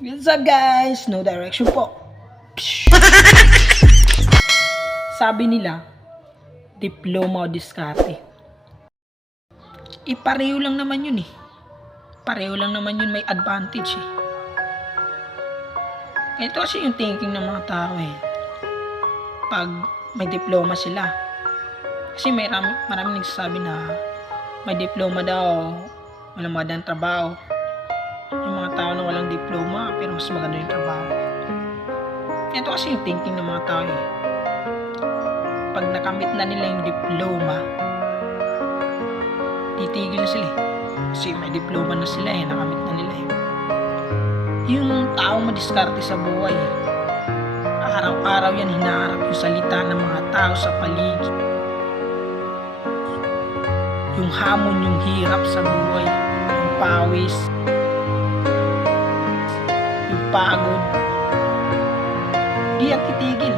What's up guys? No direction po. Sabi nila, diploma o diskarte. Pareho lang naman yun eh. Pareho lang naman yun, may advantage eh. Ito kasi yung thinking ng mga tao eh. Pag may diploma sila. Kasi maraming nagsasabi na may diploma daw, walang magandang trabaho. Yung mga tao na walang diploma pero mas maganda yung trabaho. Ito kasi yung thinking ng mga tao eh. Pag nakamit na nila yung diploma, titigil na sila eh. Kasi may diploma na sila eh, nakamit na nila eh. Yung tao madiskarte sa buhay eh. Araw-araw yan hinaharap yung salita ng mga tao sa paligid. Yung hamon, yung hirap sa buhay, yung pawis, yung pagod. Di yan titigil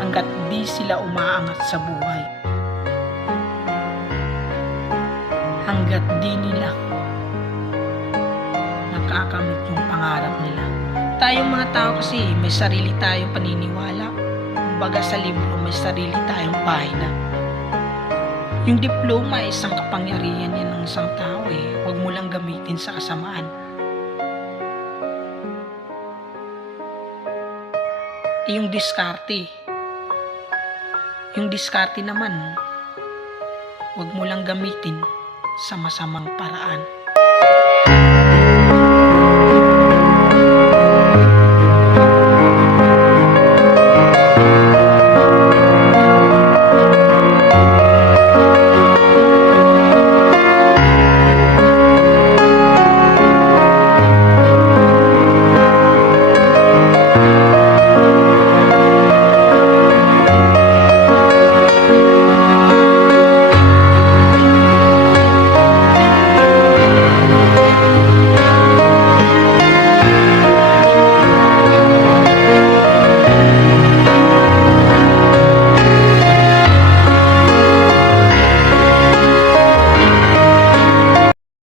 hanggat di sila umaangat sa buhay. Hanggat di nila nakakamit yung pangarap nila. Tayong mga tao kasi may sarili tayong paniniwala. Kumbaga sa libro may sarili tayong pahina. Yung diploma ay isang kapangyarihan yan ng isang tao eh. Huwag mo lang gamitin sa kasamaan. Yung diskarte. Yung diskarte naman, huwag mo lang gamitin sa masamang paraan.